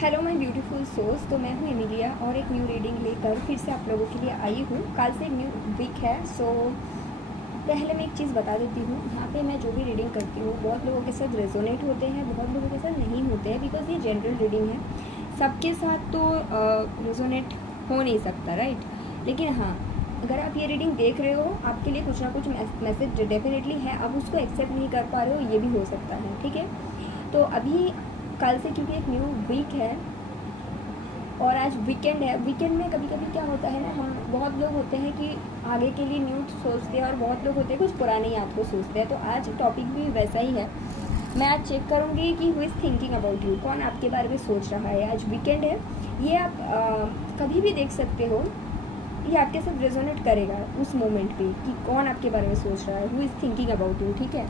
Hello my beautiful souls. तो मैं हूँ एमिलिया और एक न्यू रीडिंग लेकर फिर से आप लोगों के लिए आई हूँ। कल से एक न्यू वीक है। पहले मैं एक चीज़ बता देती हूँ, यहाँ पे मैं जो भी रीडिंग करती हूँ बहुत लोगों के साथ रेजोनेट होते हैं, बहुत लोगों के साथ नहीं होते हैं, बिकॉज ये जनरल रीडिंग है। सबके साथ तो रेजोनेट हो नहीं सकता, राइट। लेकिन हाँ, अगर आप ये रीडिंग देख रहे हो, आपके लिए कुछ ना कुछ मैसेज डेफिनेटली है, आप उसको एक्सेप्ट नहीं कर पा रहे हो, ये भी हो सकता है, ठीक है। तो अभी कल से क्योंकि एक न्यू वीक है और आज वीकेंड है। वीकेंड में कभी कभी क्या होता है ना, हम बहुत लोग होते हैं कि आगे के लिए न्यू सोचते हैं और बहुत लोग होते हैं कुछ पुरानी याद को सोचते हैं। तो आज टॉपिक भी वैसा ही है। मैं आज चेक करूँगी कि who is thinking about you, कौन आपके बारे में सोच रहा है। आज वीकेंड है, ये आप कभी भी देख सकते हो, ये आपके साथ रेजोनेट करेगा उस मोमेंट पे कि कौन आपके बारे में सोच रहा है, who is thinking about you, ठीक है।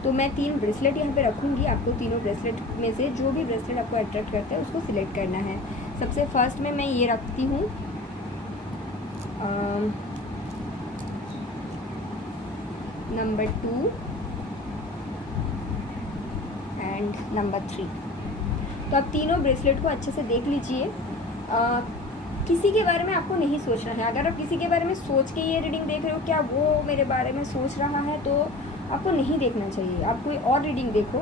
तो मैं 3 ब्रेसलेट यहाँ पे रखूँगी, आपको तीनों ब्रेसलेट में से जो भी ब्रेसलेट आपको अट्रैक्ट करता है उसको सिलेक्ट करना है। सबसे फर्स्ट में मैं ये रखती हूँ नंबर 2 एंड नंबर 3। तो आप तीनों ब्रेसलेट को अच्छे से देख लीजिए। किसी के बारे में आपको नहीं सोचना है। अगर आप किसी के बारे में सोच के ये रीडिंग देख रहे हो, क्या वो मेरे बारे में सोच रहा है, तो आपको नहीं देखना चाहिए। आप कोई और रीडिंग देखो,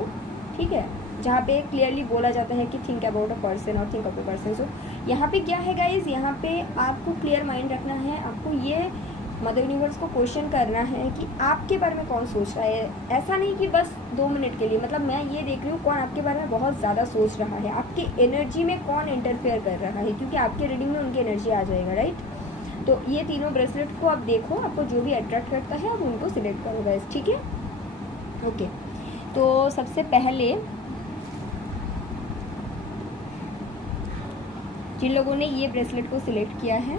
ठीक है, जहाँ पे क्लियरली बोला जाता है कि थिंक अबाउट अ पर्सन और थिंक ऑफ अ पर्सन। सो यहाँ पे क्या है गाइज, यहाँ पे आपको क्लियर माइंड रखना है। आपको ये मदर यूनिवर्स को क्वेश्चन करना है कि आपके बारे में कौन सोच रहा है। ऐसा नहीं कि बस 2 मिनट के लिए, मतलब मैं ये देख रही हूँ कौन आपके बारे में बहुत ज़्यादा सोच रहा है, आपके एनर्जी में कौन इंटरफेयर कर रहा है, क्योंकि आपके रीडिंग में उनकी एनर्जी आ जाएगा, राइट। तो ये तीनों ब्रेसलेट को आप देखो, आपको जो भी अट्रैक्ट करता है आप उनको सिलेक्ट करो गाइज, ठीक है। ओके, तो सबसे पहले जिन लोगों ने ये ब्रेसलेट को सिलेक्ट किया है,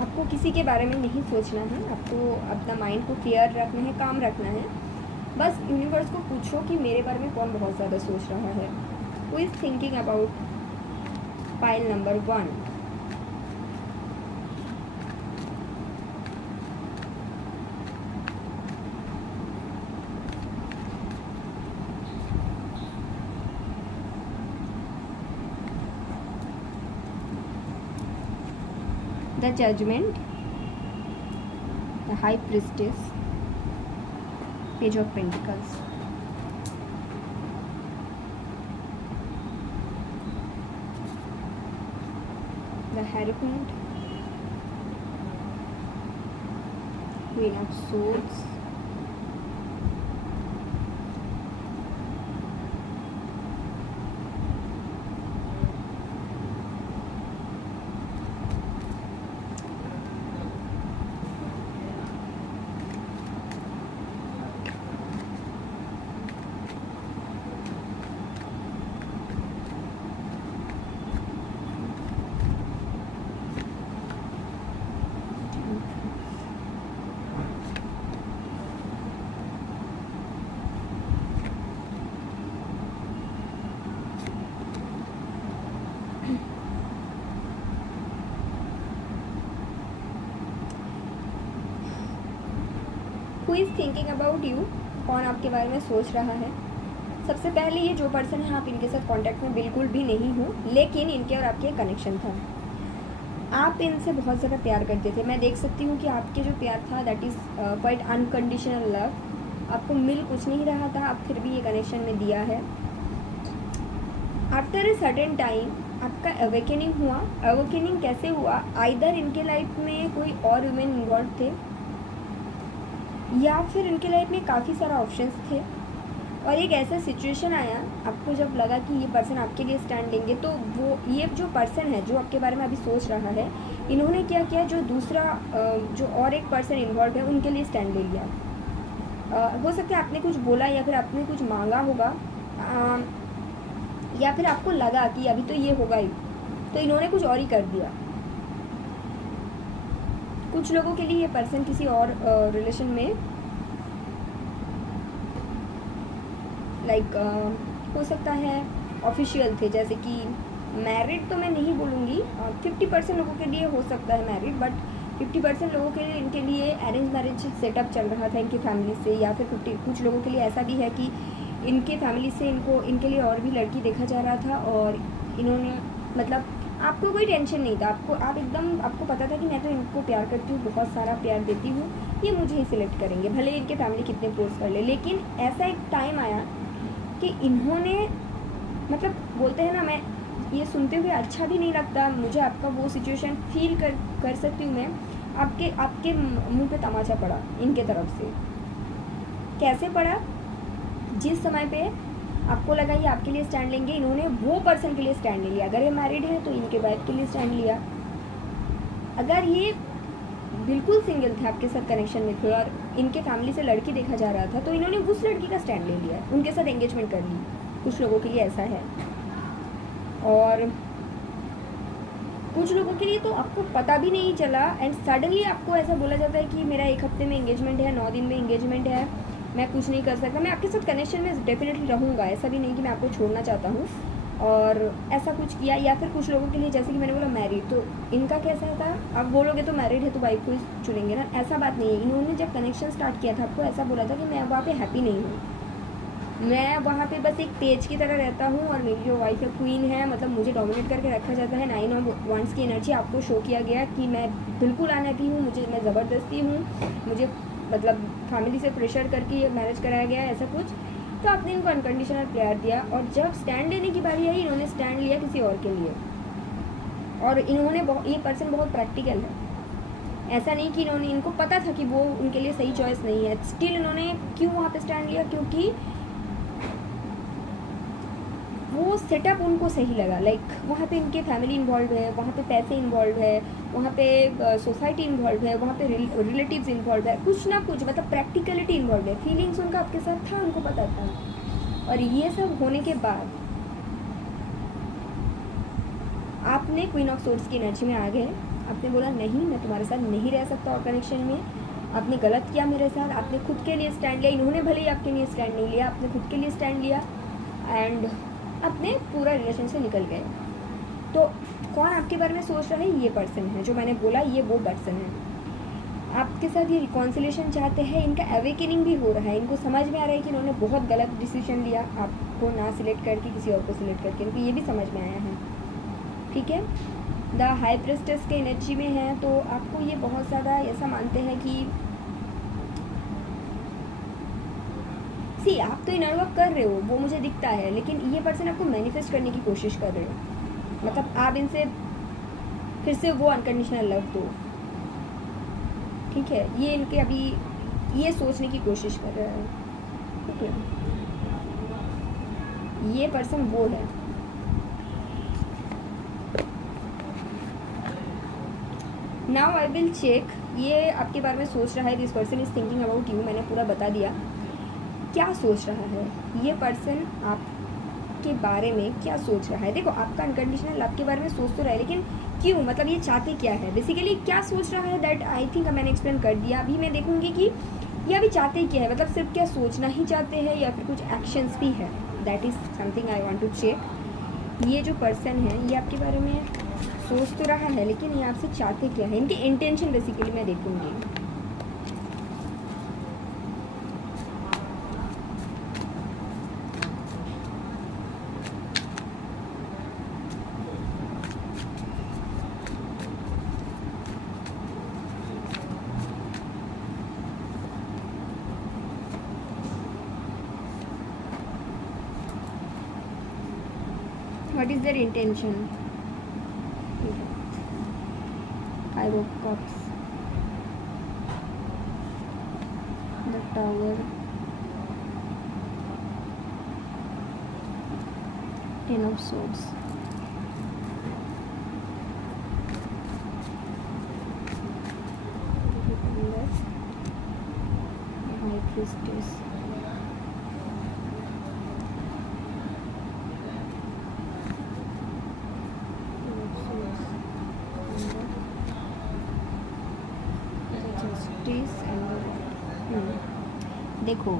आपको किसी के बारे में नहीं सोचना है। आपको अपना माइंड को क्लियर रखना है, काम रखना है। बस यूनिवर्स को पूछो कि मेरे बारे में कौन बहुत ज़्यादा सोच रहा है। Who is thinking about pile number 1। The judgement, the high priestess, page of pentacles, the hierophant, queen of swords, who is thinking about you, कौन आपके बारे में सोच रहा है। सबसे पहले ये जो पर्सन है, आप इनके साथ कांटेक्ट में बिल्कुल भी नहीं हो, लेकिन इनके और आपके कनेक्शन था। आप इनसे बहुत ज़्यादा प्यार करते थे। मैं देख सकती हूँ कि आपके जो प्यार था that is quite unconditional love. आपको मिल कुछ नहीं रहा था, आप फिर भी ये कनेक्शन में दिया है। आफ्टर ए सर्टेन टाइम आपका अवेकनिंग हुआ। अवेकनिंग कैसे हुआ, आइदर इनके लाइफ में कोई और वुमेन इन्वॉल्व थे, या फिर इनके लाइफ में काफ़ी सारा ऑप्शंस थे, और एक ऐसा सिचुएशन आया आपको जब लगा कि ये पर्सन आपके लिए स्टैंड लेंगे। तो वो ये जो पर्सन है जो आपके बारे में अभी सोच रहा है, इन्होंने क्या किया, जो दूसरा जो और एक पर्सन इन्वॉल्व है उनके लिए स्टैंड ले लिया। हो सकता है आपने कुछ बोला या फिर आपने कुछ मांगा होगा, या फिर आपको लगा कि अभी तो ये होगा ही, तो इन्होंने कुछ और ही कर दिया। कुछ लोगों के लिए ये पर्सन किसी और रिलेशन में लाइक हो सकता है ऑफिशियल थे, जैसे कि मैरिड तो मैं नहीं बोलूँगी, 50% लोगों के लिए हो सकता है मैरिड, बट 50% लोगों के लिए इनके लिए अरेंज मैरिज सेटअप चल रहा था इनकी फैमिली से, या फिर 50 कुछ लोगों के लिए ऐसा भी है कि इनके फैमिली से इनके लिए और भी लड़की देखा जा रहा था, और इन्होंने मतलब आपको कोई टेंशन नहीं था, आपको पता था कि मैं तो इनको प्यार करती हूँ, बहुत सारा प्यार देती हूँ, ये मुझे ही सिलेक्ट करेंगे, भले इनके फैमिली कितने फोर्स कर ले। लेकिन ऐसा एक टाइम आया कि इन्होंने मतलब बोलते हैं ना, मैं ये सुनते हुए अच्छा भी नहीं लगता मुझे, आपका वो सिचुएशन फील कर सकती हूँ मैं। आपके मुंह पे तमाचा पड़ा इनके तरफ से। कैसे पड़ा? जिस समय पे आपको लगा ये आपके लिए स्टैंड लेंगे, इन्होंने वो पर्सन के लिए स्टैंड नहीं लिया। अगर ये मैरिड है तो इनके वाइफ के लिए स्टैंड लिया, अगर ये बिल्कुल सिंगल थे, आपके साथ कनेक्शन में थे और इनके फैमिली से लड़की देखा जा रहा था, तो इन्होंने उस लड़की का स्टैंड ले लिया, उनके साथ एंगेजमेंट कर ली। कुछ लोगों के लिए ऐसा है, और कुछ लोगों के लिए तो आपको पता भी नहीं चला, एंड सडनली आपको ऐसा बोला जाता है कि मेरा 1 हफ्ते में एंगेजमेंट है, 9 दिन में एंगेजमेंट है, मैं कुछ नहीं कर सकता, मैं आपके साथ कनेक्शन में डेफिनेटली रहूँगा, ऐसा भी नहीं कि मैं आपको छोड़ना चाहता हूँ, और ऐसा कुछ किया। या फिर कुछ लोगों के लिए जैसे कि मैंने बोला मैरिड, तो इनका कैसा था, आप बोलोगे तो मैरिड है तो वाइफ को ही चुनेंगे ना, ऐसा बात नहीं है। इन्होंने जब कनेक्शन स्टार्ट किया था आपको ऐसा बोला था कि मैं वहाँ पे हैप्पी नहीं हूँ, मैं वहाँ पे बस एक तेज की तरह रहता हूँ, और मेरी जो वाइफ है क्वीन है, मतलब मुझे डोमिनेट करके रखा जाता है। 9 ऑफ वांड्स की एनर्जी आपको शो किया गया कि मैं बिल्कुल अनहैप्पी हूँ, मैं ज़बरदस्ती हूँ, मुझे मतलब फैमिली से प्रेशर करके ये कराया गया है, ऐसा कुछ। तो आपने इनको अनकंडीशनल प्यार दिया, और जब स्टैंड लेने की बारी आई, इन्होंने स्टैंड लिया किसी और के लिए। और इन्होंने ये पर्सन बहुत प्रैक्टिकल है, ऐसा नहीं कि इनको पता था कि वो उनके लिए सही चॉइस नहीं है, स्टिल इन्होंने क्यों वहाँ पे स्टैंड लिया, क्योंकि वो सेटअप उनको सही लगा। लाइक वहाँ पे इनके फैमिली इन्वॉल्व है, वहाँ पे पैसे इन्वॉल्व है, वहाँ पे सोसाइटी इन्वॉल्व है, वहाँ पे रिलेटिव्स इन्वॉल्व है, कुछ ना कुछ मतलब प्रैक्टिकलिटी इन्वॉल्व है, फीलिंग्स उनका आपके साथ था, उनको पता था। और ये सब होने के बाद आपने क्वीन ऑफ सोर्ड्स की एनर्जी में आ गए, आपने बोला नहीं मैं तुम्हारे साथ नहीं रह सकता और कनेक्शन में, आपने गलत किया मेरे साथ, आपने खुद के लिए स्टैंड लिया। इन्होंने भले ही आपके लिए स्टैंड नहीं लिया, आपने खुद के लिए स्टैंड लिया, एंड अपने पूरा रिलेशन से निकल गए। तो कौन आपके बारे में सोच रहा है? ये पर्सन है जो मैंने बोला, ये वो पर्सन है। आपके साथ ये रिकॉन्सिलेशन चाहते हैं, इनका अवेकनिंग भी हो रहा है, इनको समझ में आ रहा है कि इन्होंने बहुत गलत डिसीजन लिया, आपको ना सिलेक्ट करके किसी और को सिलेक्ट करके, इनको ये भी समझ में आया है। ठीक है, द हाई प्रेस्टेस के एनर्जी में है, तो आपको ये बहुत ज़्यादा ऐसा मानते हैं कि आप तो इनर वर्क कर रहे हो, वो मुझे दिखता है, लेकिन ये पर्सन आपको मैनिफेस्ट करने की कोशिश कर रहे हो, मतलब आप इनसे फिर से वो अनकंडीशनल लव दो। ठीक है, ये इनके अभी ये सोचने की कोशिश कर रहा है। ठीक है, ये पर्सन वो है। नाउ आई विल चेक, ये आपके बारे में सोच रहा है, this person is thinking about you, मैंने पूरा बता दिया क्या सोच रहा है ये पर्सन आपके बारे में, क्या सोच रहा है। देखो, आपका अनकंडीशनल आपके बारे में सोच तो रहा है, लेकिन क्यों, मतलब ये चाहते क्या है, बेसिकली क्या सोच रहा है, दैट आई थिंक मैंने एक्सप्लेन कर दिया। अभी मैं देखूंगी कि ये अभी चाहते क्या है, मतलब सिर्फ क्या सोचना ही चाहते हैं या फिर कुछ एक्शंस भी है, that is something I want to check. ये जो पर्सन है ये आपके बारे में सोच तो रहा है, लेकिन ये आपसे चाहते क्या है, इनके इंटेंशन बेसिकली मैं देखूंगी। What is their intention? Five of Cups, the Tower, Ten of Swords, High Priestess, देखो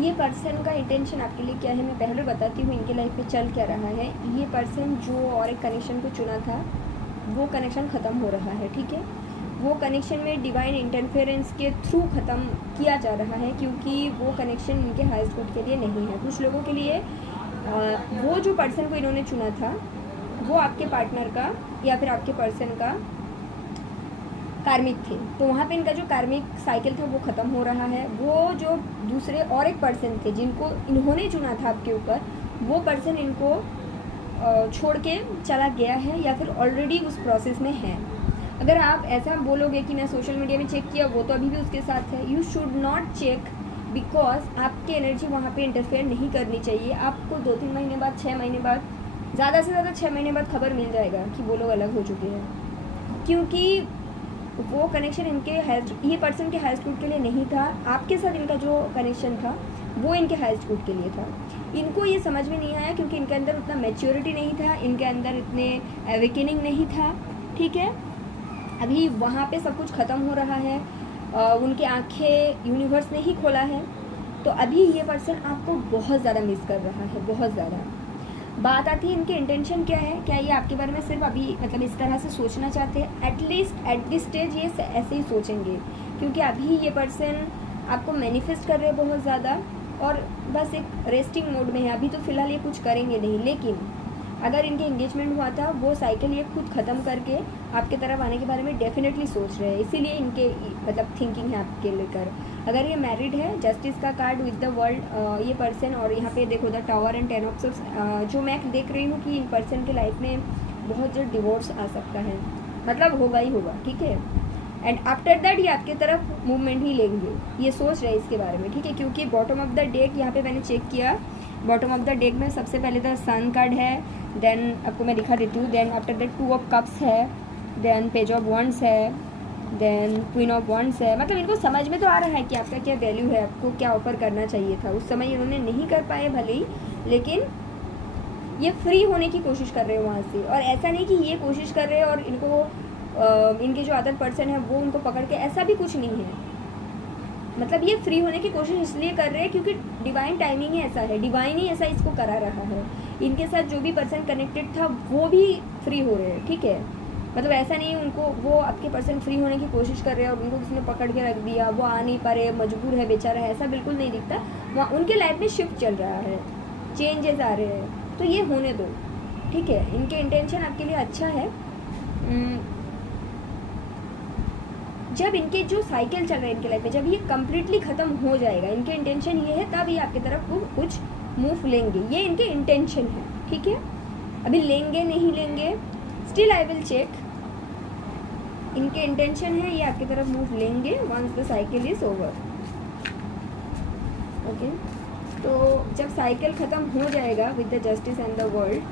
ये पर्सन का इंटेंशन आपके लिए क्या है मैं पहले बताती हूँ, इनके लाइफ में चल क्या रहा है। ये पर्सन जो और एक कनेक्शन को चुना था वो कनेक्शन ख़त्म हो रहा है, ठीक है। वो कनेक्शन में डिवाइन इंटरफेरेंस के थ्रू ख़त्म किया जा रहा है, क्योंकि वो कनेक्शन इनके हाईएस्ट गुड के लिए नहीं है। कुछ लोगों के लिए वो जो पर्सन को इन्होंने चुना था वो आपके पार्टनर का या फिर आपके पर्सन का कार्मिक थे, तो वहाँ पे इनका जो कार्मिक साइकिल था वो ख़त्म हो रहा है। वो जो दूसरे और एक पर्सन थे जिनको इन्होंने चुना था आपके ऊपर, वो पर्सन इनको छोड़ के चला गया है या फिर ऑलरेडी उस प्रोसेस में है। अगर आप ऐसा बोलोगे कि मैं सोशल मीडिया में चेक किया, वो तो अभी भी उसके साथ है, you should not check, because आपकी एनर्जी वहाँ पे इंटरफेयर नहीं करनी चाहिए। आपको 2-3 महीने बाद, 6 महीने बाद, ज़्यादा से ज़्यादा 6 महीने बाद खबर मिल जाएगा कि वो लोग अलग हो चुके हैं, क्योंकि वो कनेक्शन इनके ये पर्सन के हाईएस्ट गुड के लिए नहीं था। आपके साथ इनका जो कनेक्शन था वो इनके हाईएस्ट गुड के लिए था। इनको ये समझ में नहीं आया क्योंकि इनके अंदर उतना मैच्योरिटी नहीं था, इनके अंदर इतने अवेकनिंग नहीं था, ठीक है। अभी वहाँ पे सब कुछ ख़त्म हो रहा है, उनके आंखें यूनिवर्स ने ही खोला है, तो अभी ये पर्सन आपको बहुत ज़्यादा मिस कर रहा है, बहुत ज़्यादा। बात आती है इनके इंटेंशन क्या है, क्या ये आपके बारे में सिर्फ अभी मतलब इस तरह से सोचना चाहते हैं? एटलीस्ट एट दिस स्टेज ये ऐसे ही सोचेंगे, क्योंकि अभी ये पर्सन आपको मैनिफेस्ट कर रहे हैं बहुत ज़्यादा और बस एक रेस्टिंग मोड में है। अभी तो फ़िलहाल ये कुछ करेंगे नहीं, लेकिन अगर इनके एंगेजमेंट हुआ था वो साइकिल ये खुद ख़त्म करके आपके तरफ आने के बारे में डेफिनेटली सोच रहे हैं, इसीलिए इनके मतलब थिंकिंग है आपके लेकर। अगर ये मैरिड है, जस्टिस का कार्ड विद द वर्ल्ड ये पर्सन, और यहाँ पे देखो the tower and 10 of swords, जो मैं देख रही हूँ कि इन पर्सन के लाइफ में बहुत जल्द डिवोर्स आ सकता है, मतलब होगा ही होगा, ठीक है। एंड आफ्टर दैट ये आपके तरफ मूवमेंट ही लेंगे, ये सोच रहे हैं इसके बारे में, ठीक है। क्योंकि बॉटम ऑफ द डेक यहाँ पे मैंने चेक किया, बॉटम ऑफ द डेक में सबसे पहले द सन कार्ड है, देन आपको मैं दिखा देती हूँ, then after that 2 of cups है, देन पेज ऑफ वंड्स है, देन क्वीन ऑफ वंड्स है। मतलब इनको समझ में तो आ रहा है कि आपका क्या वैल्यू है, आपको क्या ऑफर करना चाहिए था। उस समय इन्होंने नहीं कर पाए भले ही, लेकिन ये फ्री होने की कोशिश कर रहे हैं वहाँ से। और ऐसा नहीं कि ये कोशिश कर रहे हैं और इनको इनके जो अदर पर्सन है वो उनको पकड़ के, ऐसा भी कुछ नहीं है। मतलब ये फ्री होने की कोशिश इसलिए कर रहे हैं क्योंकि डिवाइन टाइमिंग ही ऐसा है, डिवाइन ही ऐसा इसको करा रहा है। इनके साथ जो भी पर्सन कनेक्टेड था वो भी फ्री हो रहे हैं, ठीक है। मतलब ऐसा नहीं उनको, वो आपके पर्सन फ्री होने की कोशिश कर रहे हैं और उनको किसी ने पकड़ के रख दिया, वो आ नहीं पा रहे, मजबूर है बेचारा, ऐसा बिल्कुल नहीं दिखता। वहाँ उनके लाइफ में शिफ्ट चल रहा है, चेंजेस आ रहे हैं, तो ये होने दो, ठीक है। इनके इंटेंशन आपके लिए अच्छा है। जब इनके जो साइकिल चल रहा है इनके लाइफ में, जब ये कम्प्लीटली ख़त्म हो जाएगा, इनके इंटेंशन ये है, तब ये आपकी तरफ कुछ मूव लेंगे, ये इनके इंटेंशन है, ठीक है। अभी लेंगे नहीं लेंगे, स्टिल आई विल चेक। इनके इंटेंशन है ये आपकी तरफ मूव लेंगे once the cycle is over, okay. तो जब साइकिल ख़त्म हो जाएगा with the justice and the world,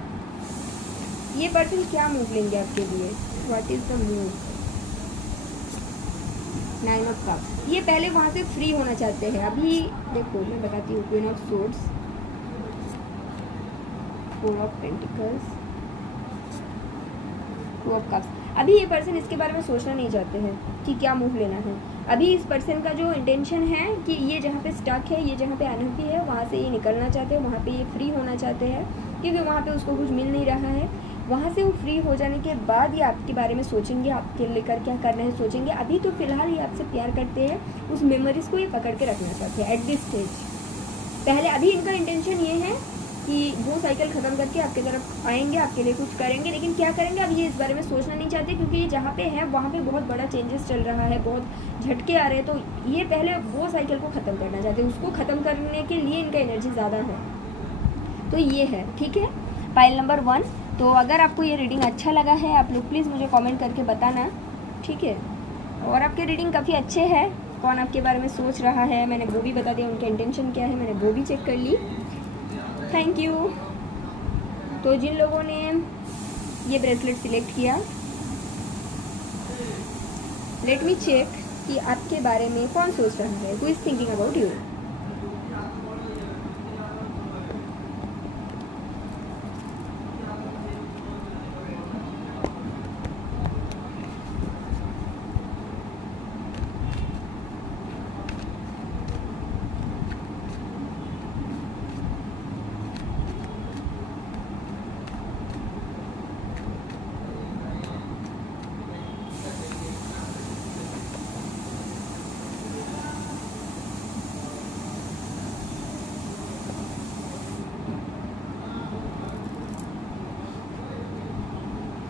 ये पर्सन क्या मूव लेंगे आपके लिए, what is the move? 9 of cups. ये पहले वहाँ से फ्री होना चाहते हैं। अभी देखो मैं बताती हूँ, queen of swords, 4 of pentacles, 2 of cups. अभी ये पर्सन इसके बारे में सोचना नहीं चाहते हैं कि क्या मूव लेना है। अभी इस पर्सन का जो इंटेंशन है कि ये जहाँ पे स्टक है, ये जहाँ पे अनहैप्पी है, वहाँ से ये निकलना चाहते हैं, वहाँ पे ये फ्री होना चाहते हैं, क्योंकि वहाँ पे उसको कुछ मिल नहीं रहा है। वहाँ से वो फ्री हो जाने के बाद ये आपके बारे में सोचेंगे, आपके लेकर क्या करना है सोचेंगे। अभी तो फिलहाल ये आपसे प्यार करते हैं, उस मेमोरीज़ को ये पकड़ के रखना चाहते हैं एट दिस स्टेज। पहले अभी इनका इंटेंशन ये है कि वो साइकिल ख़त्म करके आपके तरफ आएंगे, आपके लिए कुछ करेंगे, लेकिन क्या करेंगे अभी ये इस बारे में सोचना नहीं चाहते, क्योंकि ये जहाँ पे है वहाँ पे बहुत बड़ा चेंजेस चल रहा है, बहुत झटके आ रहे हैं। तो ये पहले वो साइकिल को ख़त्म करना चाहते हैं, उसको ख़त्म करने के लिए इनका एनर्जी ज़्यादा है। तो ये है, ठीक है, पाइल नंबर 1। तो अगर आपको ये रीडिंग अच्छा लगा है, आप लोग प्लीज़ मुझे कमेंट करके बताना, ठीक है। और आपके रीडिंग काफ़ी अच्छे हैं, कौन आपके बारे में सोच रहा है मैंने वो भी बता दिया, उनके इंटेंशन क्या है मैंने वो भी चेक कर ली। Thank you. तो जिन लोगों ने ये ब्रेसलेट सिलेक्ट किया, लेट मी चेक कि आपके बारे में कौन सोच रहा है, who is thinking about you.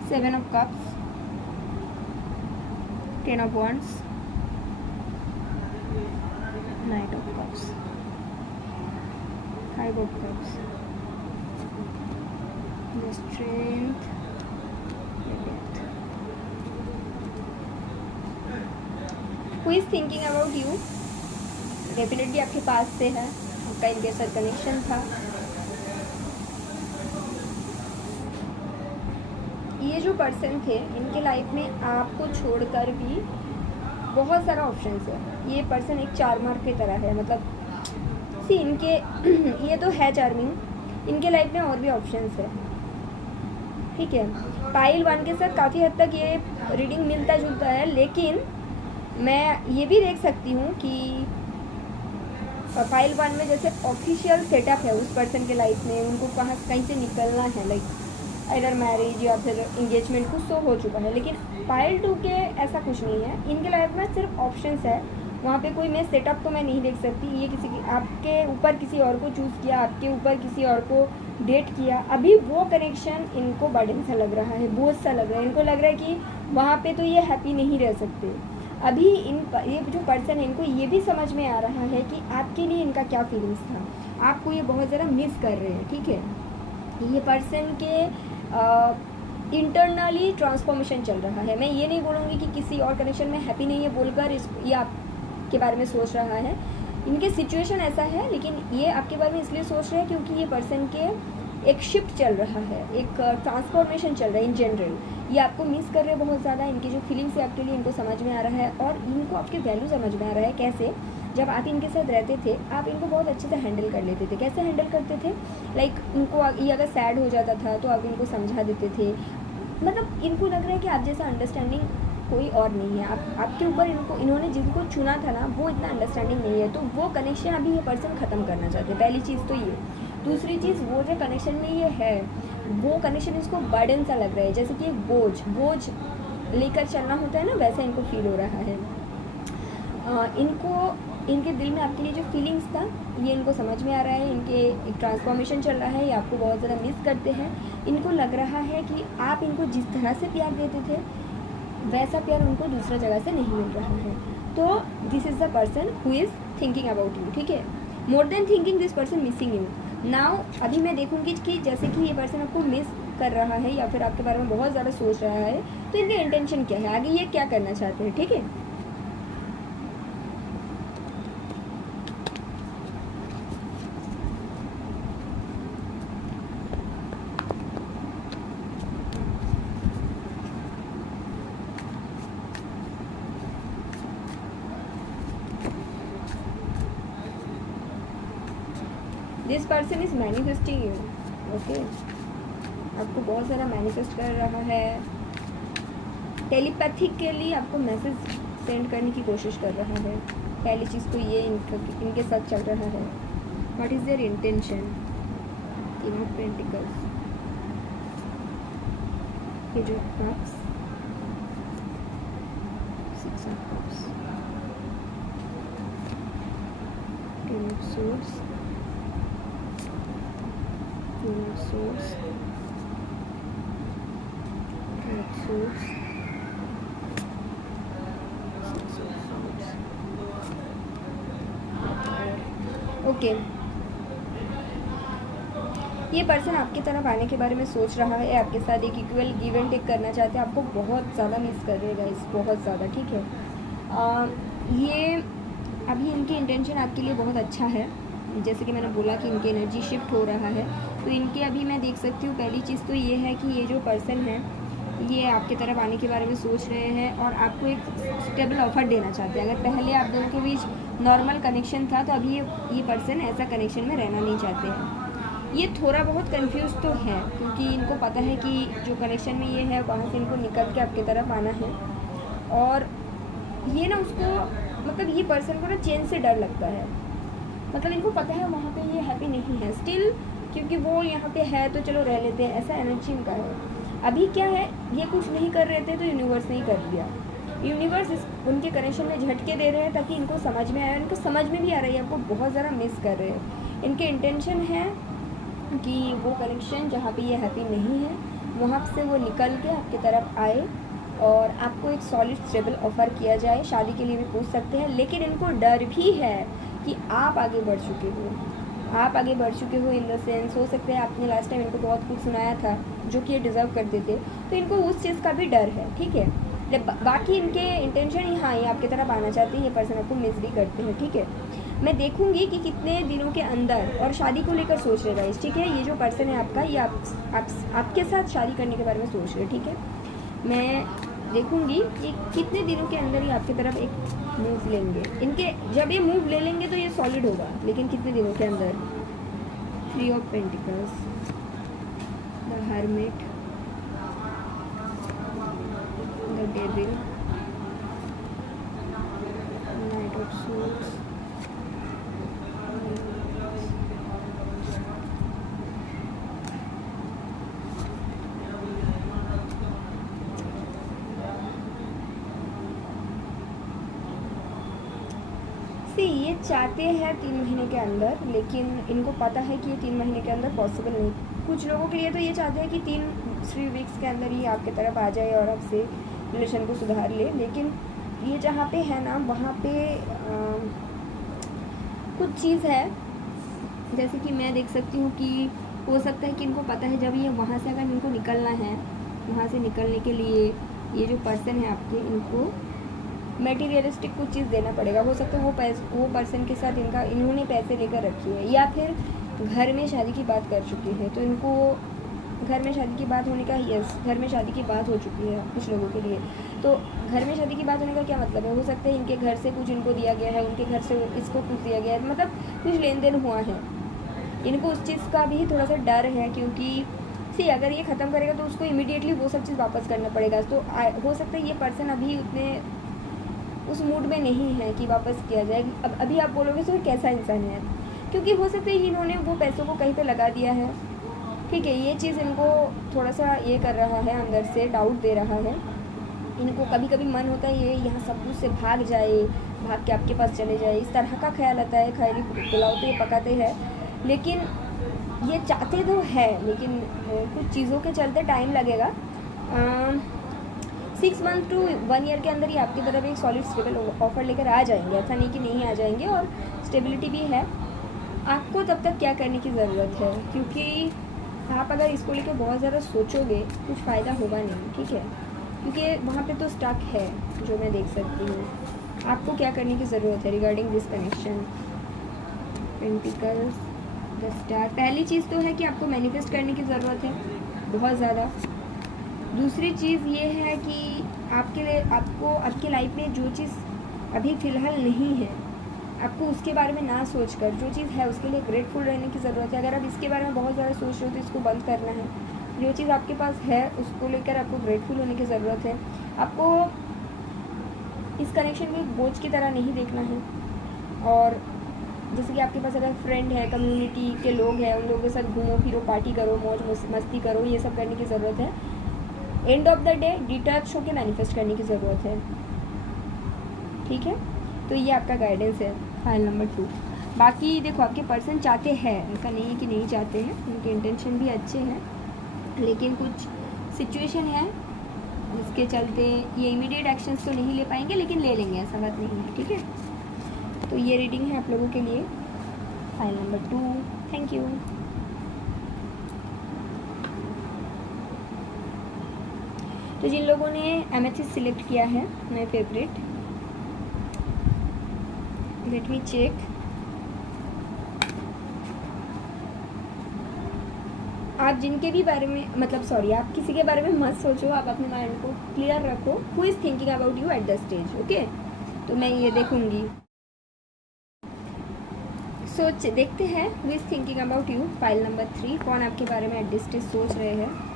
7 of cups, 10 of wands, Knight of cups, 5 of cups, the strength, the death. Who is thinking about you? Definitely आपके पास से है, आपका इनके साथ कनेक्शन था। ये जो पर्सन थे इनके लाइफ में आपको छोड़कर भी बहुत सारा ऑप्शंस है। ये पर्सन एक चार्मर की तरह है, मतलब सी इनके ये तो है चार्मिंग, इनके लाइफ में और भी ऑप्शंस है, ठीक है। पाइल 1 के साथ काफ़ी हद तक ये रीडिंग मिलता जुलता है, लेकिन मैं ये भी देख सकती हूँ कि पाइल 1 में जैसे ऑफिशियल सेटअप है उस पर्सन के लाइफ में, उनको कहीं से निकलना है, लाइक इधर मैरिज या फिर इंगेजमेंट कुछ तो हो चुका है। लेकिन पाइल 2 के ऐसा कुछ नहीं है, इनके लाइफ में सिर्फ ऑप्शंस है। वहाँ पे कोई मैं सेटअप तो मैं नहीं देख सकती। ये किसी की आपके ऊपर किसी और को चूज़ किया, आपके ऊपर किसी और को डेट किया, अभी वो कनेक्शन इनको बर्डन सा लग रहा है, बोझ सा लग रहा है। इनको लग रहा है कि वहाँ पे तो ये हैप्पी नहीं रह सकते। अभी ये जो पर्सन है इनको ये भी समझ में आ रहा है कि आपके लिए इनका क्या फीलिंग्स था, आपको ये बहुत ज़्यादा मिस कर रहे हैं, ठीक है। ये पर्सन के इंटरनली ट्रांसफॉर्मेशन चल रहा है। मैं ये नहीं बोलूँगी कि किसी और कनेक्शन में हैप्पी नहीं है बोलकर ये आपके बारे में सोच रहा है। इनके सिचुएशन ऐसा है, लेकिन ये आपके बारे में इसलिए सोच रहे हैं क्योंकि ये पर्सन के एक शिफ्ट चल रहा है, एक ट्रांसफॉर्मेशन चल रहा है इन जनरल। ये आपको मिस कर रहे हैं बहुत ज़्यादा, इनकी जो फीलिंग्स है आपके लिए इनको समझ में आ रहा है, और इनको आपके वैल्यू समझ में आ रहा है। कैसे? जब आप इनके साथ रहते थे आप इनको बहुत अच्छे से हैंडल कर लेते थे। कैसे हैंडल करते थे? लाइक इनको ये अगर सैड हो जाता था तो आप इनको समझा देते थे। मतलब इनको लग रहा है कि आप जैसा अंडरस्टैंडिंग कोई और नहीं है। आपके ऊपर इन्होंने जिनको चुना था ना, वो इतना अंडरस्टैंडिंग नहीं है, तो वो कनेक्शन अभी ये पर्सन ख़त्म करना चाहते हैं। पहली चीज़ तो ये। दूसरी चीज़, वो जो कनेक्शन में ये है वो कनेक्शन इसको बर्डन सा लग रहा है, जैसे कि एक बोझ लेकर चलना होता है ना, वैसा इनको फील हो रहा है। इनके दिल में आपके लिए जो फीलिंग्स था ये इनको समझ में आ रहा है। इनके एक ट्रांसफॉर्मेशन चल रहा है, ये आपको बहुत ज़्यादा मिस करते हैं। इनको लग रहा है कि आप इनको जिस तरह से प्यार देते थे वैसा प्यार उनको दूसरा जगह से नहीं मिल रहा है। तो this is the person who is thinking about you, ठीक है। More than thinking, this person missing you now. अभी मैं देखूंगी कि जैसे कि ये पर्सन आपको मिस कर रहा है या फिर आपके बारे में बहुत ज़्यादा सोच रहा है, तो इनके इंटेंशन क्या है, आगे ये क्या करना चाहते हैं, ठीक है। This person is manifesting you, okay. आपको बहुत सारा मैनिफेस्ट कर रहा है, टेलीपैथिकली आपको मैसेज सेंड करने की कोशिश कर रहा है। पहली चीज़ तो ये इनके साथ चल रहा है। What is there intention? King of pentacles, page of cups, 6 of cups, 10 of swords, 2 of swords, 3 of swords, 6 of swords. Okay, ये पर्सन आपकी तरफ आने के बारे में सोच रहा है, आपके साथ एक इक्वल गिव एंड टेक करना चाहते हैं, आपको बहुत ज़्यादा मिस कर रहे हैं गाइस, बहुत ज़्यादा, ठीक है। ये अभी इनकी इंटेंशन आपके लिए बहुत अच्छा है। जैसे कि मैंने बोला कि इनकी एनर्जी शिफ्ट हो रहा है, तो इनके अभी मैं देख सकती हूँ पहली चीज़ तो ये है कि ये जो पर्सन है ये आपके तरफ आने के बारे में सोच रहे हैं और आपको एक स्टेबल ऑफर देना चाहते हैं। अगर पहले आप दोनों के बीच नॉर्मल कनेक्शन था तो अभी ये पर्सन ऐसा कनेक्शन में रहना नहीं चाहते हैं। ये थोड़ा बहुत कंफ्यूज तो है क्योंकि इनको पता है कि जो कनेक्शन में ये है वहाँ से इनको निकल के आपकी तरफ आना है, और ये ना उसको मतलब ये पर्सन को ना चेंज से डर लगता है। मतलब इनको पता है वहाँ पे ये हैप्पी नहीं है स्टिल, क्योंकि वो यहाँ पे है तो चलो रह लेते हैं, ऐसा एनर्जी इनका है। अभी क्या है, ये कुछ नहीं कर रहे थे तो यूनिवर्स ने ही कर दिया। यूनिवर्स उनके कनेक्शन में झटके दे रहे हैं ताकि इनको समझ में आए। इनको समझ में भी आ रही है आपको बहुत ज़्यादा मिस कर रहे हैं। इनके इंटेंशन है कि वो कनेक्शन जहाँ पे ये हैप्पी नहीं है वहाँ से वो निकल के आपकी तरफ आए और आपको एक सॉलिड स्टेबल ऑफ़र किया जाए। शादी के लिए भी पूछ सकते हैं, लेकिन इनको डर भी है कि आप आगे बढ़ चुके हो, आप आगे बढ़ चुके हो इन द सेंस, हो सकता है आपने लास्ट टाइम इनको बहुत कुछ सुनाया था जो कि ये डिज़र्व करते थे, तो इनको उस चीज़ का भी डर है, ठीक है। बाकी इनके इंटेंशन ही, हाँ, ये आपकी तरफ आना चाहते हैं, ये पर्सन आपको मिस भी करते हैं, ठीक है। मैं देखूंगी कि कितने दिनों के अंदर, और शादी को लेकर सोच रहे गाइस, ठीक है। ये जो पर्सन है आपका, ये आपके साथ शादी करने के बारे में सोच रहे, ठीक है। मैं देखूंगी कि कितने दिनों के अंदर ही आपकी तरफ एक मूव लेंगे। इनके जब ये मूव ले लेंगे तो ये सॉलिड होगा, लेकिन कितने दिनों के अंदर। 3 of pentacles, the hermit, the devil, night of suits, ये चाहते हैं 3 महीने के अंदर, लेकिन इनको पता है कि ये 3 महीने के अंदर पॉसिबल नहीं। कुछ लोगों के लिए तो ये चाहते हैं कि 3 वीक्स के अंदर ही आपके तरफ आ जाए और आपसे रिलेशन को सुधार ले, लेकिन ये जहाँ पे है ना, वहाँ पे कुछ चीज़ है, जैसे कि मैं देख सकती हूँ कि हो सकता है कि इनको पता है जब ये वहाँ से, अगर इनको निकलना है, वहाँ से निकलने के लिए ये जो पर्सन है आपके, इनको मटेरियलिस्टिक कुछ चीज़ देना पड़ेगा। हो सकता है वो पर्सन के साथ इन्होंने पैसे लेकर रखी है, या फिर घर में शादी की बात कर चुकी है, तो इनको घर में शादी की बात होने का, यस, घर में शादी की बात हो चुकी है कुछ लोगों के लिए। तो घर में शादी की बात होने का क्या मतलब है, हो सकता है इनके घर से कुछ इनको दिया गया है, उनके घर से इसको कुछ दिया गया है, मतलब कुछ लेन देन हुआ है। इनको उस चीज़ का भी थोड़ा सा डर है, क्योंकि अगर ये ख़त्म करेगा तो उसको इमीडिएटली वो सब चीज़ वापस करना पड़ेगा। तो हो सकता है ये पर्सन अभी उतने उस मूड में नहीं है कि वापस किया जाए। अब अभी आप बोलोगे तो कैसा इंसान है, क्योंकि हो सकता है इन्होंने वो पैसों को कहीं पे लगा दिया है, ठीक है। ये चीज़ इनको थोड़ा सा ये कर रहा है, अंदर से डाउट दे रहा है। इनको कभी कभी मन होता है ये यहाँ सब कुछ से भाग जाए, भाग के आपके पास चले जाए, इस तरह का ख्याल आता है। खैरी पुलाव तो ये पकाते हैं, लेकिन ये चाहते तो है, लेकिन कुछ चीज़ों के चलते टाइम लगेगा। 6 मंथ टू 1 ईयर के अंदर ही आपकी तरफ एक सॉलिड स्टेबल ऑफर लेकर आ जाएंगे। ऐसा नहीं कि नहीं आ जाएंगे, और स्टेबिलिटी भी है। आपको तब तक क्या करने की ज़रूरत है, क्योंकि आप अगर इसको लेकर बहुत ज़्यादा सोचोगे कुछ फ़ायदा होगा नहीं, ठीक है। क्योंकि वहाँ पे तो स्टक है, जो मैं देख सकती हूँ। आपको क्या करने की ज़रूरत है regarding this connection. Pentacles, the star. पहली चीज़ तो है कि आपको मैनिफेस्ट करने की ज़रूरत है बहुत ज़्यादा। दूसरी चीज़ ये है कि आपके लिए, आपको आपकी लाइफ में जो चीज़ अभी फ़िलहाल नहीं है, आपको उसके बारे में ना सोचकर जो चीज़ है उसके लिए ग्रेटफुल रहने की ज़रूरत है। अगर आप इसके बारे में बहुत ज़्यादा सोच रहे हो तो इसको बंद करना है। जो चीज़ आपके पास है उसको लेकर आपको ग्रेटफुल होने की ज़रूरत है। आपको इस कनेक्शन को एक बोझ की तरह नहीं देखना है। और जैसे कि आपके पास अगर फ्रेंड है, कम्युनिटी के लोग हैं, उन लोगों के साथ घूमो फिरो, पार्टी करो, मौज मस्ती करो, ये सब करने की ज़रूरत है। End of the day detach होकर मैनिफेस्ट करने की ज़रूरत है, ठीक है। तो ये आपका गाइडेंस है फाइल नंबर 2। बाकी देखो, आपके पर्सन चाहते हैं, ऐसा नहीं है कि नहीं चाहते हैं, उनके इंटेंशन भी अच्छे हैं, लेकिन कुछ सिचुएशन है जिसके चलते ये इमीडिएट एक्शंस तो नहीं ले पाएंगे, लेकिन ले लेंगे, ऐसा बात नहीं है, ठीक है। तो ये रीडिंग है आप लोगों के लिए फाइल नंबर 2। Thank you. तो जिन लोगों ने एमेथिस्ट सिलेक्ट किया है, my favourite, let me check. आप जिनके भी बारे में, मतलब सॉरी, आप किसी के बारे में मत सोचो, आप अपने माइंड को क्लियर रखो। Who is thinking about you at the stage, okay. तो मैं ये देखूंगी, सोच देखते हैं who is thinking about you file number 3। कौन आपके बारे में एट दिस स्टेज सोच रहे हैं।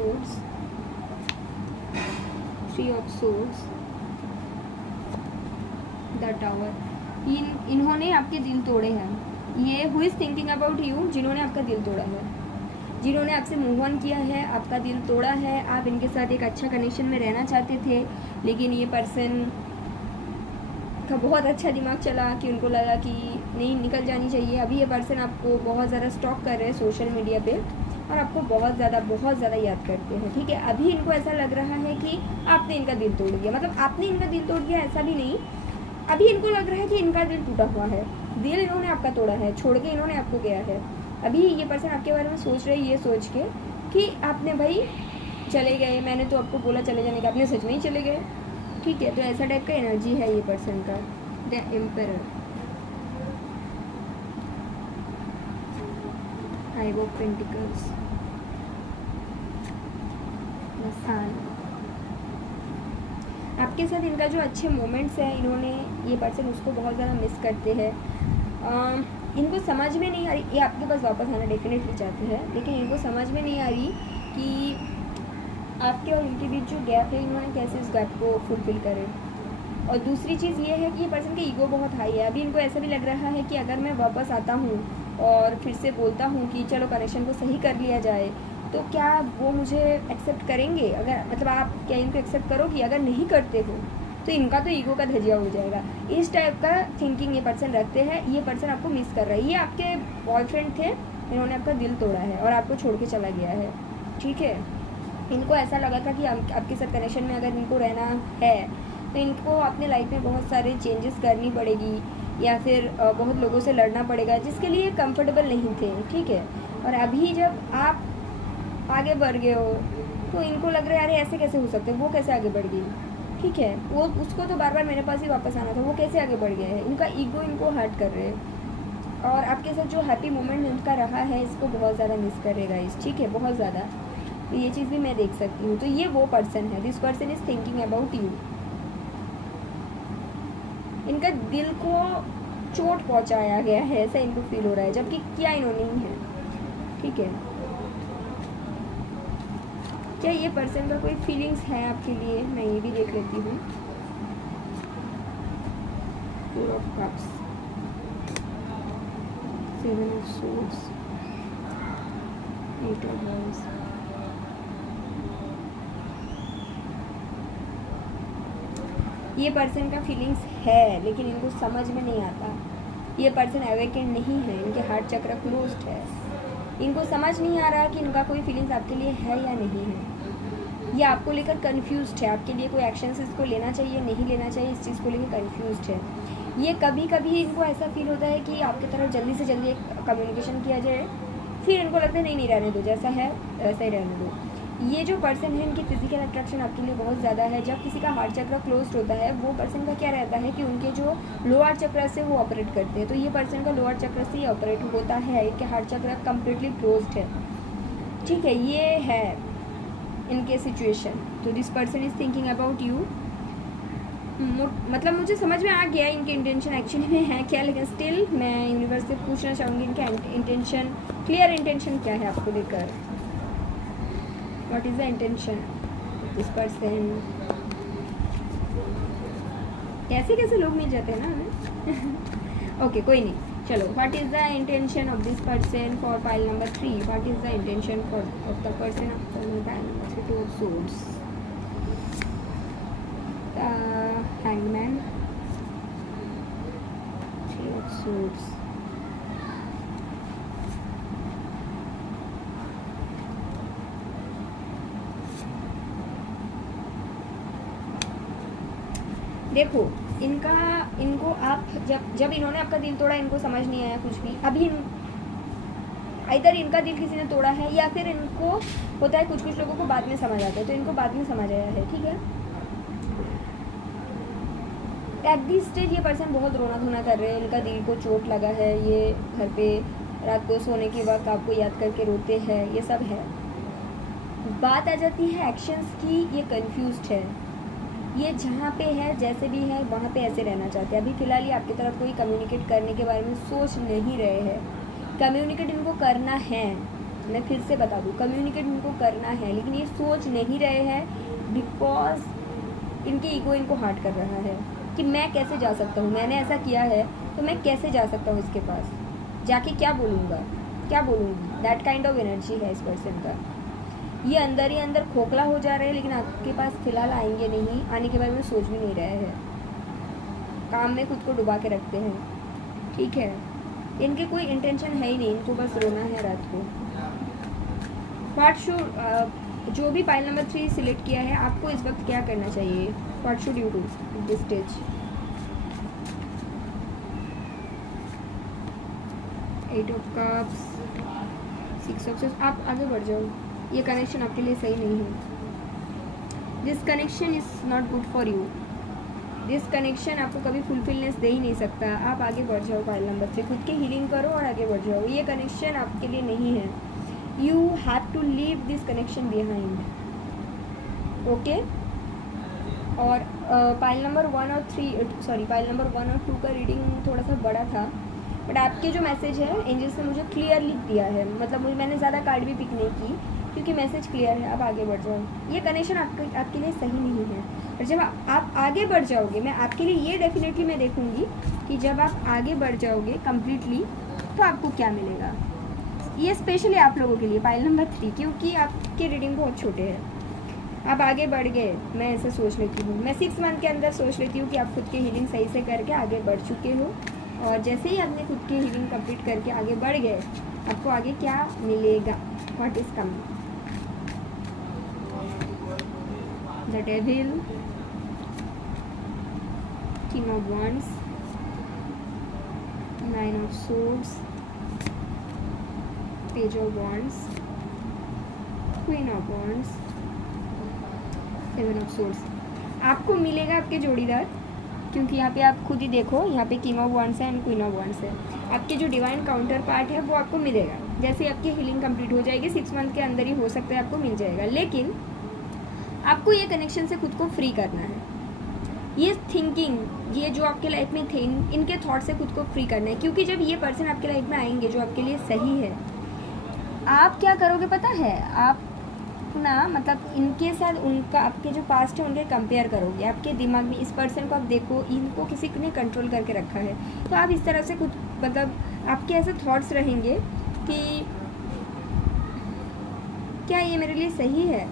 swords, 3 of swords, the tower. इन्होंने आपके दिल तोड़े हैं। ये who is thinking about you, जिन्होंने आपका दिल तोड़ा है, जिन्होंने आपसे मूव ऑन किया है, आपका दिल तोड़ा है। आप इनके साथ एक अच्छा कनेक्शन में रहना चाहते थे, लेकिन ये पर्सन का बहुत अच्छा दिमाग चला कि उनको लगा कि नहीं, निकल जानी चाहिए। अभी ये पर्सन आपको बहुत ज़्यादा स्टॉक कर रहे हैं सोशल मीडिया पे और आपको बहुत ज़्यादा याद करते हैं, ठीक है। अभी इनको ऐसा लग रहा है कि आपने इनका दिल तोड़ दिया, मतलब आपने इनका दिल तोड़ दिया ऐसा भी नहीं, अभी इनको लग रहा है कि इनका दिल टूटा हुआ है, दिल इन्होंने आपका तोड़ा है, छोड़ के इन्होंने आपको गया है। अभी ये पर्सन आपके बारे में सोच रहे हैं ये सोच के कि आपने भाई चले गए, मैंने तो आपको बोला चले जाने का, आपने सच में ही चले गए, ठीक है। तो ऐसा टाइप का एनर्जी है ये पर्सन का। The emperor, five of pentacles, the sun. आपके साथ इनका जो अच्छे मोमेंट्स हैं, इन्होंने ये पर्सन उसको बहुत ज़्यादा मिस करते हैं। इनको समझ में नहीं आ रही, ये आपके पास वापस आना डेफिनेटली चाहते हैं, लेकिन इनको समझ में नहीं आ रही कि आपके और इनके बीच जो गैप है, इन्होंने कैसे उस गैप को फुलफिल करें। और दूसरी चीज़ ये है कि ये पर्सन का ईगो बहुत हाई है। अभी इनको ऐसा भी लग रहा है कि अगर मैं वापस आता हूँ और फिर से बोलता हूँ कि चलो कनेक्शन को सही कर लिया जाए, तो क्या वो मुझे एक्सेप्ट करेंगे? अगर मतलब आप क्या इनको एक्सेप्ट करोगी? अगर नहीं करते हो तो इनका तो ईगो का धजिया हो जाएगा। इस टाइप का थिंकिंग ये पर्सन रखते हैं। ये पर्सन आपको मिस कर रहा है। ये आपके बॉयफ्रेंड थे, इन्होंने आपका दिल तोड़ा है और आपको छोड़ के चला गया है, ठीक है। इनको ऐसा लगा था कि आपके साथ कनेक्शन में अगर इनको रहना है तो इनको अपने लाइफ में बहुत सारे चेंजेस करनी पड़ेगी या फिर बहुत लोगों से लड़ना पड़ेगा, जिसके लिए कंफर्टेबल नहीं थे, ठीक है। और अभी जब आप आगे बढ़ गए हो तो इनको लग रहा है अरे ऐसे कैसे हो सकते, वो कैसे आगे बढ़ गई, ठीक है। वो उसको तो बार बार मेरे पास ही वापस आना था, वो कैसे आगे बढ़ गया है। इनका ईगो इनको हर्ट कर रहे हैं और आपके साथ जो हैप्पी मोमेंट इनका रहा है इसको बहुत ज़्यादा मिस करेगा इस, ठीक है, बहुत ज़्यादा। तो ये चीज़ भी मैं देख सकती हूँ। तो ये वो पर्सन है, this person is thinking about you. इनका दिल को चोट पहुँचाया गया है ऐसा इनको फील हो रहा है, जबकि किया इन्होंने ही है, ठीक है। क्या ये पर्सन का कोई फीलिंग्स है आपके लिए, मैं ये भी देख लेती हूँ। Four of cups, seven of swords, eight of wands. ये पर्सन का फीलिंग्स है लेकिन इनको समझ में नहीं आता। ये पर्सन अवेकेंड नहीं है, इनके हार्ट चक्र क्लोज्ड है। इनको समझ नहीं आ रहा कि इनका कोई फीलिंग्स आपके लिए है या नहीं है। ये आपको लेकर कंफ्यूज्ड है, आपके लिए कोई एक्शंस इसको लेना चाहिए नहीं लेना चाहिए, इस चीज़ को लेकर कंफ्यूज्ड है। ये कभी कभी इनको ऐसा फील होता है कि आपकी तरफ जल्दी से जल्दी एक कम्युनिकेशन किया जाए, फिर इनको लगता है नहीं रहने दो, जैसा है वैसा ही रहने दो। ये जो पर्सन है इनकी फिजिकल अट्रैक्शन आपके लिए बहुत ज़्यादा है। जब किसी का हार्ट चक्र क्लोज्ड होता है, वो पर्सन का क्या रहता है कि उनके जो लोअर चक्र से वो ऑपरेट करते हैं, तो ये पर्सन का लोअर चक्र से ही ऑपरेट होता है। इनके हार्ट चक्र कम्प्लीटली क्लोज्ड है, ठीक है। ये है इनके सिचुएशन। तो this person is thinking about you. मतलब मुझे समझ में आ गया इनके इंटेंशन एक्चुअली में है क्या, लेकिन स्टिल मैं यूनिवर्स से पूछना चाहूँगी इनका इंटेंशन, क्लियर इंटेंशन क्या है आपको लेकर। What is the intention of this person? कैसे लोग मिल जाते हैं ना हमें। ओके, कोई नहीं, चलो। What is the intention of this person for pile number 3? What is the intention of the person of pile number 3? Two of swords, hangman, three of swords, देखो इनको आप जब इन्होंने आपका दिल तोड़ा, इनको समझ नहीं आया कुछ भी। अभी इधर इनका दिल किसी ने तोड़ा है या फिर इनको होता है कुछ लोगों को बाद में समझ आता है, तो इनको बाद में समझ आया है, ठीक है। एट दिस स्टेज ये पर्सन बहुत रोना धोना कर रहे हैं, इनका दिल को चोट लगा है। ये घर पे रात को सोने के वक्त आपको याद करके रोते हैं, ये सब है। बात आ जाती है एक्शंस की, ये कंफ्यूज्ड है। ये जहाँ पे है जैसे भी है वहाँ पे ऐसे रहना चाहते हैं। अभी फ़िलहाल ये आपकी तरफ कोई कम्युनिकेट करने के बारे में सोच नहीं रहे हैं। कम्युनिकेट इनको करना है मैं फिर से बता दूँ, कम्युनिकेट उनको करना है, लेकिन ये सोच नहीं रहे हैं बिकॉज इनके ईगो इनको हार्ट कर रहा है कि मैं कैसे जा सकता हूँ, मैंने ऐसा किया है तो मैं कैसे जा सकता हूँ इसके पास, जाके क्या बोलूँगा, क्या बोलूँगी। दैट काइंड ऑफ एनर्जी है इस पर्सन का। ये अंदर ही अंदर खोखला हो जा रहे हैं, लेकिन आपके पास फ़िलहाल आएंगे नहीं, आने के बारे में सोच भी नहीं रहे हैं, काम में खुद को डुबा के रखते हैं, ठीक है। इनके कोई इंटेंशन है ही नहीं, इनको बस रोना है रात को। व्हाट शुड, जो भी पाइल नंबर 3 सिलेक्ट किया है, आपको इस वक्त क्या करना चाहिए, what should you do this stage. 8 of cups, 6 of swords, आप आगे बढ़ जाओ, ये कनेक्शन आपके लिए सही नहीं है। This connection is not good for you, this connection आपको कभी फुलफिलनेस दे ही नहीं सकता। आप आगे बढ़ जाओ पाइल नंबर 3, खुद की हीलिंग करो और आगे बढ़ जाओ, ये कनेक्शन आपके लिए नहीं है। You have to leave this connection behind, okay. और पाइल नंबर 1 और 3, सॉरी पाइल नंबर 1 और 2 का रीडिंग थोड़ा सा बड़ा था, बट आपके जो मैसेज है एंजल्स ने मुझे क्लियर लिख दिया है, मतलब मैंने ज़्यादा कार्ड भी पिक नहीं की क्योंकि मैसेज क्लियर है। आप आगे बढ़ जाओ, ये कनेक्शन आपके लिए सही नहीं है। और जब आप आगे बढ़ जाओगे, मैं आपके लिए ये डेफिनेटली मैं देखूंगी कि जब आप आगे बढ़ जाओगे कम्प्लीटली तो आपको क्या मिलेगा। ये स्पेशली आप लोगों के लिए पाइल नंबर 3, क्योंकि आपके रीडिंग बहुत छोटे हैं। आप आगे बढ़ गए, मैं ऐसा सोच लेती हूँ, मैं 6 मंथ के अंदर सोच लेती हूँ कि आप खुद की हीलिंग सही से करके आगे बढ़ चुके हो, और जैसे ही आपने खुद की हीलिंग कंप्लीट करके आगे बढ़ गए, आपको आगे क्या मिलेगा, what is coming. The devil, King of Wands, 9 of Swords, Page of Wands, Queen of Wands, 7 of Swords। आपको मिलेगा आपके जोड़ीदार, क्योंकि यहाँ पे आप खुद ही देखो, यहाँ पे किंग ऑफ वॉन्ड्स है एंड क्वीन ऑफ वॉन्ड्स है। आपके जो डिवाइन काउंटर पार्ट है वो आपको मिलेगा, जैसे आपकी हीलिंग कंप्लीट हो जाएगी 6 मंथ के अंदर ही हो सकता है आपको मिल जाएगा। लेकिन आपको ये कनेक्शन से खुद को फ्री करना है, ये थिंकिंग, ये जो आपके लाइफ में थे, इनके थॉट से खुद को फ्री करना है, क्योंकि जब ये पर्सन आपके लाइफ में आएंगे जो आपके लिए सही है, आप क्या करोगे पता है, आप ना मतलब इनके साथ उनका, आपके जो पास्ट है उनके कंपेयर करोगे। आपके दिमाग में इस पर्सन को आप देखो, इनको किसी ने कंट्रोल करके रखा है, तो आप इस तरह से कुछ मतलब आपके ऐसे थॉट्स रहेंगे कि क्या ये मेरे लिए सही है।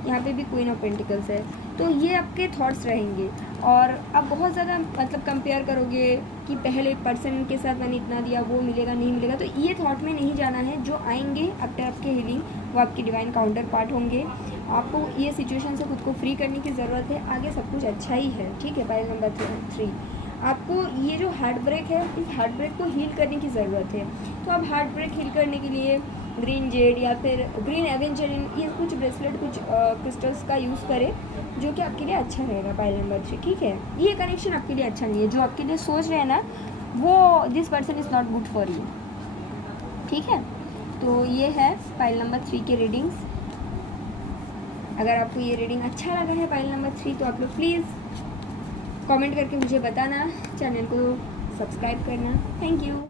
यहाँ पे भी क्वीन ऑफ पेंटिकल्स है, तो ये आपके थॉट्स रहेंगे, और आप बहुत ज़्यादा मतलब कंपेयर करोगे कि पहले पर्सन के साथ मैंने इतना दिया, वो मिलेगा नहीं मिलेगा, तो ये थॉट में नहीं जाना है। जो आएंगे आफ्टर आपके हीलिंग वो आपके डिवाइन काउंटर पार्ट होंगे। आपको ये सिचुएशन से खुद को फ्री करने की ज़रूरत है, आगे सब कुछ अच्छा ही है, ठीक है। पाइल नंबर 3, आपको ये जो हार्ट ब्रेक है, इस हार्ट ब्रेक को हील करने की ज़रूरत है। तो आप हार्ट ब्रेक हील करने के लिए ग्रीन जेड या फिर ग्रीन एवेंजलिन, ये कुछ ब्रेसलेट, कुछ क्रिस्टल्स का यूज़ करें, जो कि आपके लिए अच्छा रहेगा पाइल नंबर 3, ठीक है। ये कनेक्शन आपके लिए अच्छा नहीं है, जो आपके लिए सोच रहे हैं ना, वो this person is not good for you, ठीक है। तो ये है पाइल नंबर 3 की रीडिंग्स। अगर आपको ये रीडिंग अच्छा लगा है पाइल नंबर 3, तो आप लोग प्लीज़ कमेंट करके मुझे बताना, चैनल को सब्सक्राइब करना। Thank you.